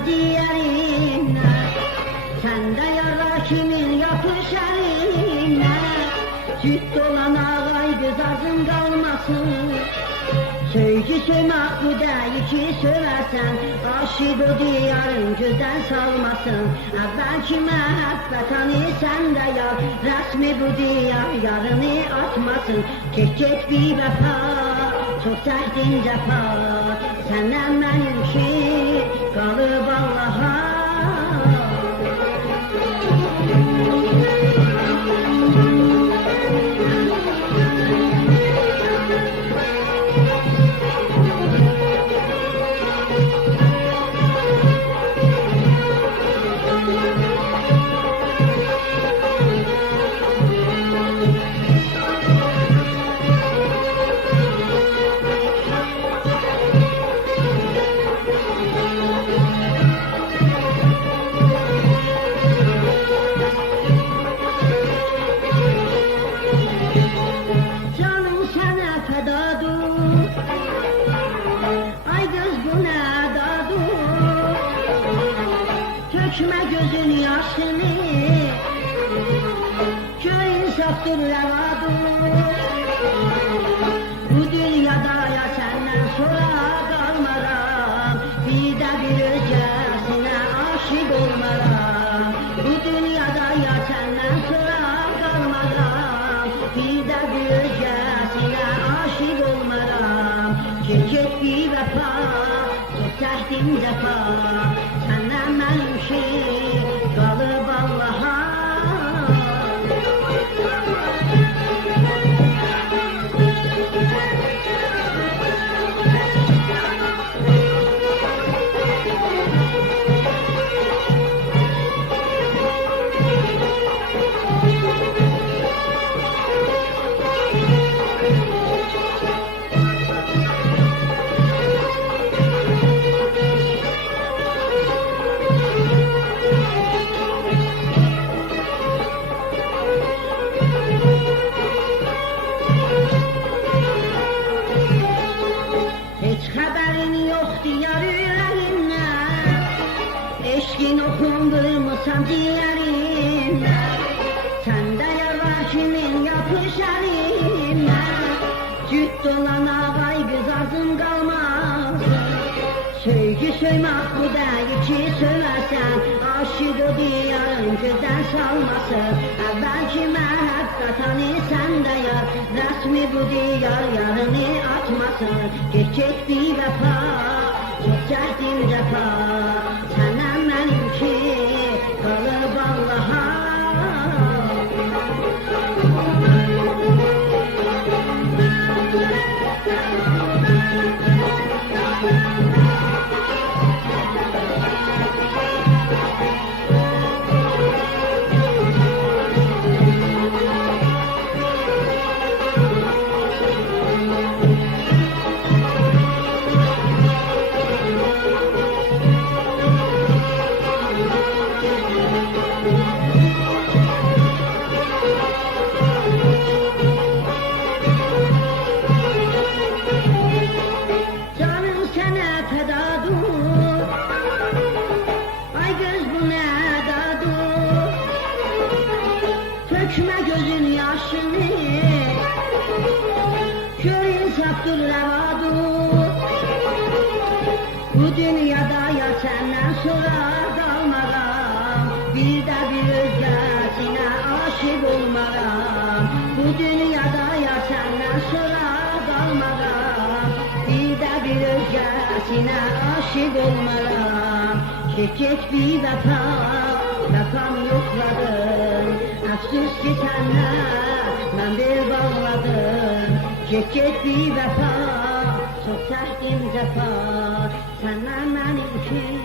olmasam ciğerine, sende yara kimin yapışar eline. Cüt olan ağay göz arzın kalmasın, Söyci söymek bu değil ki söversen, aşık o diyarın gözden salmasın. Evvelki mehabbet hani sende yar, resmi bu diyar yarını atmasın. Çek bir vefa, çok sertin cefa, senden benimki kalıp Allah'a. Dökme gözün yaşını, kör insaftır revadır. Bu dünyada ya senden sonra kalmaram, bir de bir öcesine aşık olmaram. Bu dünyada ya senden sonra kalmaram, bir de bir öcesine aşık olmaram. Çekecek bir vefa, çok sertim cefa, senden benimki kalıp Allah'a. Eşkin okundurmuşsan ciğerine, sende yara kimin yapışar eline. Cüt dolan ağay göz arzın kalmaz, Söyci söymek bu değil ki söversen, aşık o diyarın gözden salmasın. Evvelki mehabbet hani sende yar, resmi bu diyar yarını atmasın. Gerçek bir vefa, çok sertim cefa, senden benimki kalıp Allah'a. Dökme gözün yaşını, kör insaftır revadır. Bu dünyada ya senden sonra kalmaram, bir de bir özgesine aşık olmaram. Bu dünyada ya senden sonra kalmaram, bir de bir özgesine aşık olmaram. Çekecek bir vefa, vefam yokladım. Afsus ki senle ben bir bağladım. Çekecek bir vefa, çok sertim cefa, senden benimki